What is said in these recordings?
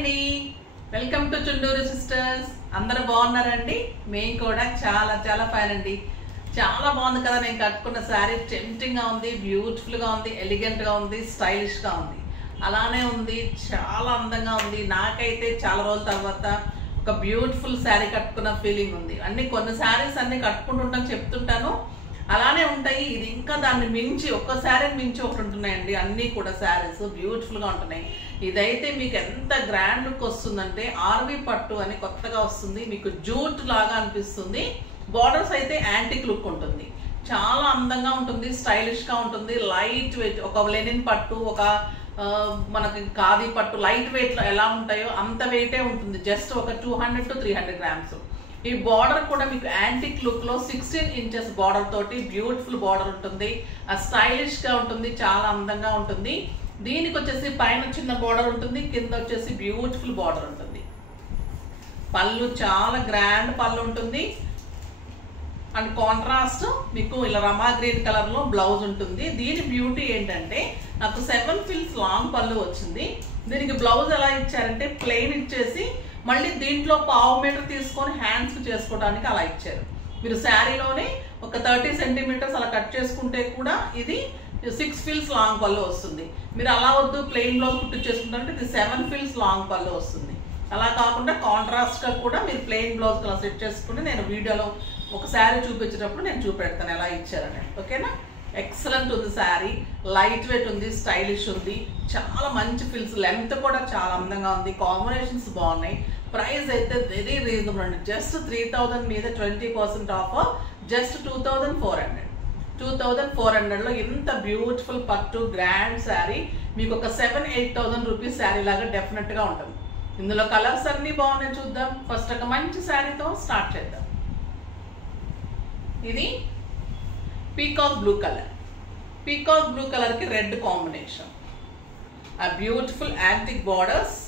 అండి, welcome to Chunduru sisters. అందరూ బాగున్నారండి? మేము కూడా చాలా చాలా ఫైన్ అండి. చాలా బాగుంది కదా. నేను కట్టుకున్న శారీ టెంప్టింగ్ గా ఉంది, బ్యూటిఫుల్ గా ఉంది, ఎలిగెంట్ గా ఉంది, స్టైలిష్ గా ఉంది. అలానే ఉంది, చాలా అందంగా ఉంది. నాకైతే చాలా రోజుల తర్వాత ఒక బ్యూటిఫుల్ శారీ కట్టుకున్న ఫీలింగ్ ఉంది. కొన్ని శారీస్ అన్ని కట్టుకుంటుంటాను, చెప్తుంటాను, అలానే ఉంటాయి. ఇది ఇంకా దాన్ని మించి, ఒక్క శారీని మించి ఒకటి ఉంటున్నాయండి. అన్నీ కూడా శారీస్ బ్యూటిఫుల్ గా ఉంటున్నాయి. ఇదైతే మీకు ఎంత గ్రాండ్ లుక్ వస్తుందంటే, ఆర్వి పట్టు అని కొత్తగా వస్తుంది, మీకు జూట్ లాగా అనిపిస్తుంది. బార్డర్స్ అయితే యాంటిక్ లుక్ ఉంటుంది, చాలా అందంగా ఉంటుంది, స్టైలిష్ గా ఉంటుంది. లైట్ వెయిట్, ఒక లెనిన్ పట్టు, ఒక మనకి ఖాదీ పట్టు లైట్ వెయిట్ లో ఎలా ఉంటాయో అంత వెయిటే ఉంటుంది. జస్ట్ ఒక 200 to 300 grams. ఈ బార్డర్ కూడా మీకు యాంటిక్ లుక్ లో 16 inches బార్డర్ తోటి బ్యూటిఫుల్ బార్డర్ ఉంటుంది. స్టైలిష్ గా ఉంటుంది, చాలా అందంగా ఉంటుంది. దీనికి వచ్చేసి పైన చిన్న బార్డర్ ఉంటుంది, కింద వచ్చేసి బ్యూటిఫుల్ బార్డర్ ఉంటుంది. పళ్ళు చాలా గ్రాండ్ పళ్ళు ఉంటుంది. అండ్ కాంట్రాస్ట్ మీకు ఇలా రమా గ్రీన్ కలర్ లో బ్లౌజ్ ఉంటుంది. దీని బ్యూటీ ఏంటంటే, నాకు 7 frills లాంగ్ పళ్ళు వచ్చింది. దీనికి బ్లౌజ్ ఎలా ఇచ్చారంటే, ప్లెయిన్ ఇచ్చేసి మళ్ళీ దీంట్లో 1/2 meter తీసుకొని హ్యాండ్స్ చేసుకోవడానికి అలా ఇచ్చారు. మీరు శారీలోనే ఒక 30 centimeters అలా కట్ చేసుకుంటే కూడా ఇది 6 frills లాంగ్ పళ్ళు వస్తుంది. మీరు అలా వద్దు, ప్లెయిన్ బ్లౌజ్ కుట్టించేసుకుంటారంటే ఇది 7 frills లాంగ్ పళ్ళు వస్తుంది. అలా కాకుండా కాంట్రాస్ట్ గా కూడా మీరు ప్లెయిన్ బ్లౌజ్ అలా సెట్ చేసుకుని, నేను వీడియోలో ఒక శారీ చూపించేటప్పుడు నేను చూపెడతాను ఎలా ఇచ్చారని. ఓకేనా? ఎక్సలెంట్ ఉంది శారీ, లైట్ వెయిట్ ఉంది, స్టైలిష్ ఉంది, చాలా మంచి ఫిల్స్, లెంత్ కూడా చాలా అందంగా ఉంది, కాంబినేషన్స్ బాగున్నాయి. ప్రైస్ అయితే వెరీ రీజనబుల్ అండి. జస్ట్ 3000 మీద 20% ఆఫర్, జస్ట్ 2400. 2400 లో ఇంత బ్యూటిఫుల్ పట్టు గ్రాండ్ శారీ మీకు ఒక 7-8,000 రూపీస్ శారీ లాగా డెఫినెట్ గా ఉంటుంది. ఇందులో కలర్స్ అన్ని బాగున్నాయి, చూద్దాం. ఫస్ట్ ఒక మంచి శారీతో స్టార్ట్ చేద్దాం. ఇది peacock blue colour. Peacock blue colour కి రెడ్ కాంబినేషన్, ఆ బ్యూటిఫుల్ యాంటిక్ బార్డర్స్.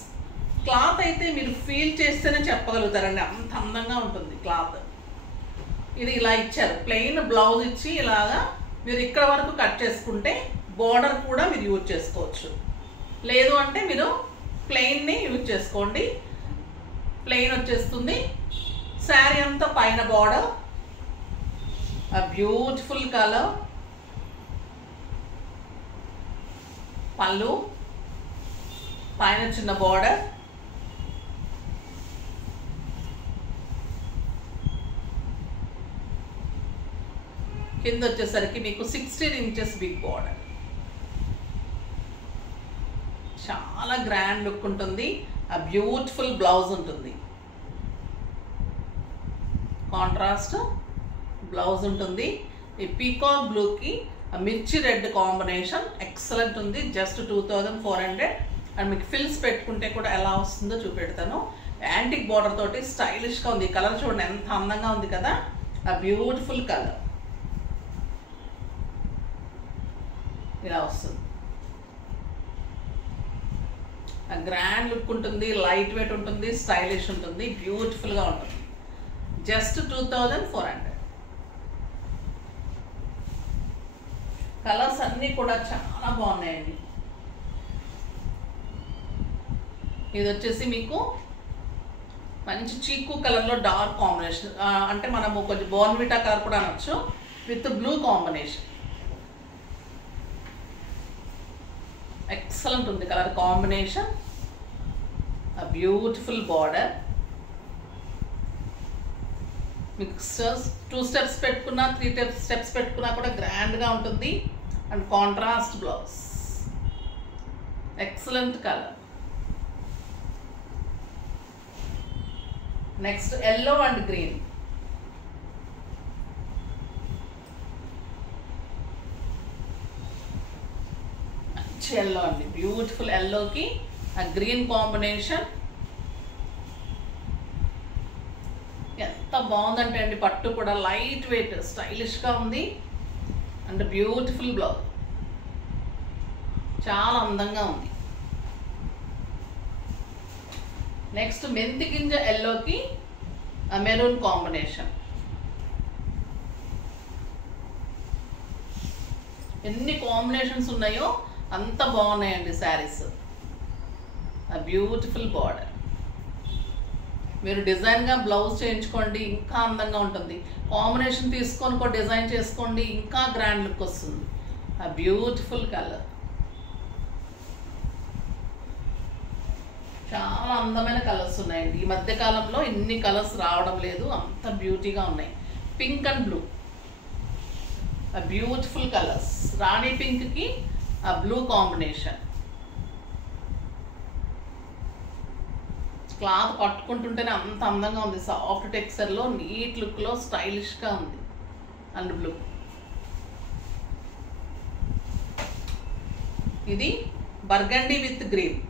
క్లాత్ అయితే మీరు ఫీల్ చేస్తేనే చెప్పగలుగుతారండి, అంత అందంగా ఉంటుంది క్లాత్. ఇది ఇలా ఇచ్చారు, ప్లెయిన్ బ్లౌజ్ ఇచ్చి ఇలాగా మీరు ఇక్కడ వరకు కట్ చేసుకుంటే బార్డర్ కూడా మీరు యూజ్ చేసుకోవచ్చు. లేదు అంటే మీరు ప్లెయిన్ ని యూజ్ చేసుకోండి, ప్లెయిన్ వచ్చేస్తుంది. శారీ అంతా పైన border, a beautiful color, pallu, పైన చిన్న బార్డర్, కింద వచ్చేసరికి మీకు 16 inches బిగ్ బార్డర్. చాలా గ్రాండ్ లుక్ ఉంటుంది. ఆ బ్యూటిఫుల్ బ్లౌజ్ ఉంటుంది, కాంట్రాస్ట్ బ్లౌజ్ ఉంటుంది. ఈ పీకాక్ బ్లూ కి మిర్చి రెడ్ కాంబినేషన్ ఎక్సలెంట్ ఉంది. జస్ట్ 2400. అండ్ మీకు ఫిల్స్ పెట్టుకుంటే కూడా ఎలా వస్తుందో చూపెడతాను. యాంటిక్ బార్డర్ తోటి స్టైలిష్ గా ఉంది. ఈ కలర్ చూడండి ఎంత అందంగా ఉంది కదా, ఆ బ్యూటిఫుల్ కలర్ ఇలా వస్తుంది. ఆ గ్రాండ్ లుక్ ఉంటుంది, లైట్ వెయిట్ ఉంటుంది, స్టైలిష్ ఉంటుంది, బ్యూటిఫుల్ గా ఉంటుంది. జస్ట్ 2400. కలర్స్ అన్ని కూడా చాలా బాగున్నాయండి. ఇది వచ్చేసి మీకు మంచి చీకు కలర్ లో డార్క్ కాంబినేషన్, అంటే మనము కొంచెం బోర్న్విటా కలర్ కూడా అనొచ్చు, విత్ బ్లూ కాంబినేషన్. ఎక్సలెంట్ ఉంది కలర్ కాంబినేషన్. బ్యూటిఫుల్ బార్డర్, మీకు 2 steps పెట్టుకున్నా, 3 steps పెట్టుకున్నా కూడా గ్రాండ్ గా ఉంటుంది. And contrast blouse, excellent colour. Next yellow and green. మంచి ఎల్లో అండి, బ్యూటిఫుల్ ఎల్లోకి ఆ గ్రీన్ కాంబినేషన్. ఎంత బాగుందంటే అండి, పట్టు కూడా లైట్ వెయిట్, స్టైలిష్ గా ఉంది. అండ్ బ్యూటిఫుల్ బ్లౌజ్, చాలా అందంగా ఉంది. నెక్స్ట్ మెంతి గింజ ఎల్లోకి మెరూన్ కాంబినేషన్. ఎన్ని కాంబినేషన్స్ ఉన్నాయో అంత బాగున్నాయండి శారీస్. Beautiful border. మీరు డిజైన్గా బ్లౌజ్ చేయించుకోండి, ఇంకా అందంగా ఉంటుంది. కాంబినేషన్ తీసుకొని కూడా డిజైన్ చేసుకోండి, ఇంకా గ్రాండ్ లుక్ వస్తుంది. బ్యూటిఫుల్ కలర్, చాలా అందమైన కలర్స్ ఉన్నాయండి. ఈ మధ్య కాలంలో ఇన్ని కలర్స్ రావడం లేదు, అంత బ్యూటీగా ఉన్నాయి. Pink and blue, beautiful colours. రాణి పింక్కి బ్లూ కాంబినేషన్. క్లాత్ పట్టుకుంటుంటేనే అంత అందంగా ఉంది. సాఫ్ట్ టెక్స్చర్లో, నీట్ లుక్లో, స్టైలిష్గా ఉంది. And blue. ఇది బర్గండీ విత్ గ్రీన్.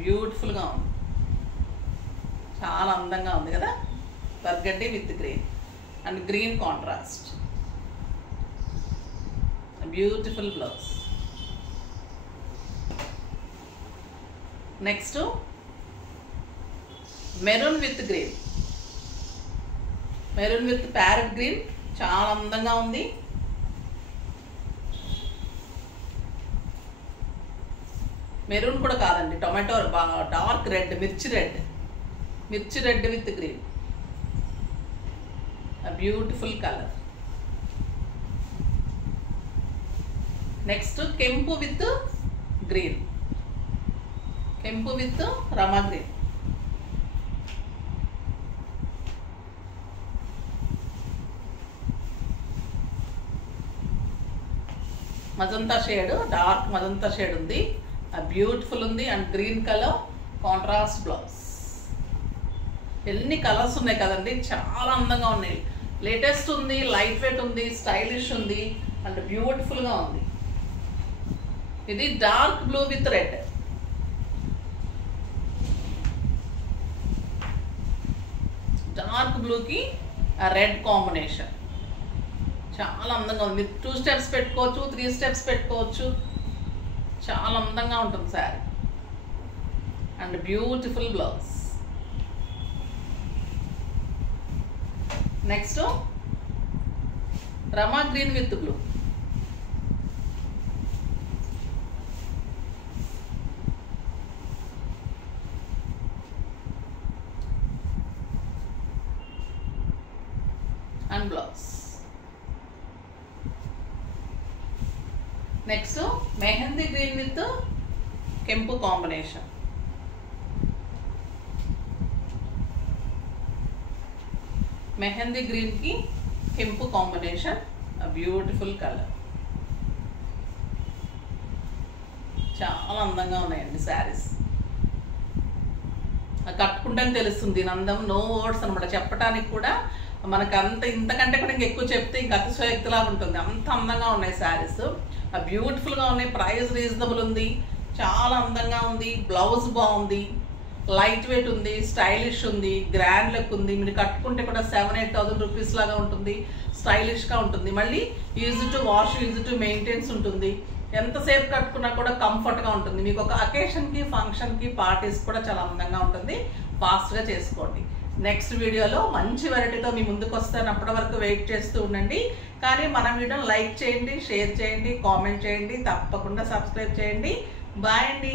బ్యూటిఫుల్గా ఉంది, చాలా అందంగా ఉంది కదా. Burgundy with green and green contrast. Beautiful blouse. Next maroon with green. Maroon with parrot green, చాలా అందంగా ఉంది. మెరూన్ కూడా కాదండి, టొమాటో డార్క్ రెడ్, మిర్చి రెడ్. మిర్చి red with green. Beautiful colour. Next కెంపు విత్ గ్రీన్. కెంపు with Rama green. Magenta shade, dark magenta shade ఉంది. బ్యూటిఫుల్ ఉంది. And green colour contrast blouse. ఎన్ని కలర్స్ ఉన్నాయి కదండి, చాలా అందంగా ఉన్నాయి. లేటెస్ట్ ఉంది, లైట్ వెయిట్ ఉంది, స్టైలిష్ ఉంది అండ్ బ్యూటిఫుల్గా ఉంది. ఇది dark blue with red. Dark బ్లూకి రెడ్ కాంబినేషన్, చాలా అందంగా ఉంది. 2 స్టెప్స్ పెట్టుకోవచ్చు, 3 స్టెప్స్ పెట్టుకోవచ్చు, చాలా అందంగా ఉంటుంది sari. And beautiful blouse. Next Rama green with blue. And blouse. Next mehndi green with కెంపు కాంబినేషన్. మెహందీ గ్రీన్కి కెంపు కాంబినేషన్. బ్యూటిఫుల్ కలర్, చాలా అందంగా ఉన్నాయండి శారీస్. కట్టుకుంటానే తెలుస్తుంది దీని అందం. నో వర్డ్స్ అనమాట, చెప్పడానికి కూడా మనకు అంత, ఇంతకంటే కూడా ఇంకా ఎక్కువ చెప్తే ఇంకా అతిశయోక్తిలాగా ఉంటుంది. అంత అందంగా ఉన్నాయి శారీస్, బ్యూటిఫుల్గా ఉన్నాయి. ప్రైస్ రీజనబుల్ ఉంది, చాలా అందంగా ఉంది. బ్లౌజ్ బాగుంది, లైట్ వెయిట్ ఉంది, స్టైలిష్ ఉంది, గ్రాండ్ లుక్ ఉంది. మీరు కట్టుకుంటే కూడా 7,000-8,000 రూపీస్ లాగా ఉంటుంది, స్టైలిష్గా ఉంటుంది. మళ్ళీ easy to wash, easy to maintains ఉంటుంది. ఎంతసేపు కట్టుకున్నా కూడా కంఫర్ట్గా ఉంటుంది. మీకు ఒక అకేషన్కి, ఫంక్షన్కి, పార్టీస్ కూడా చాలా అందంగా ఉంటుంది. ఫాస్ట్గా చేసుకోండి. నెక్స్ట్ వీడియోలో మంచి వెరైటీతో మీ ముందుకు వస్తాను. అప్పటి వరకు వెయిట్ చేస్తూ ఉండండి. కానీ మన వీడియోని లైక్ చేయండి, షేర్ చేయండి, కామెంట్ చేయండి, తప్పకుండా సబ్స్క్రైబ్ చేయండి. బాయ్ అండి.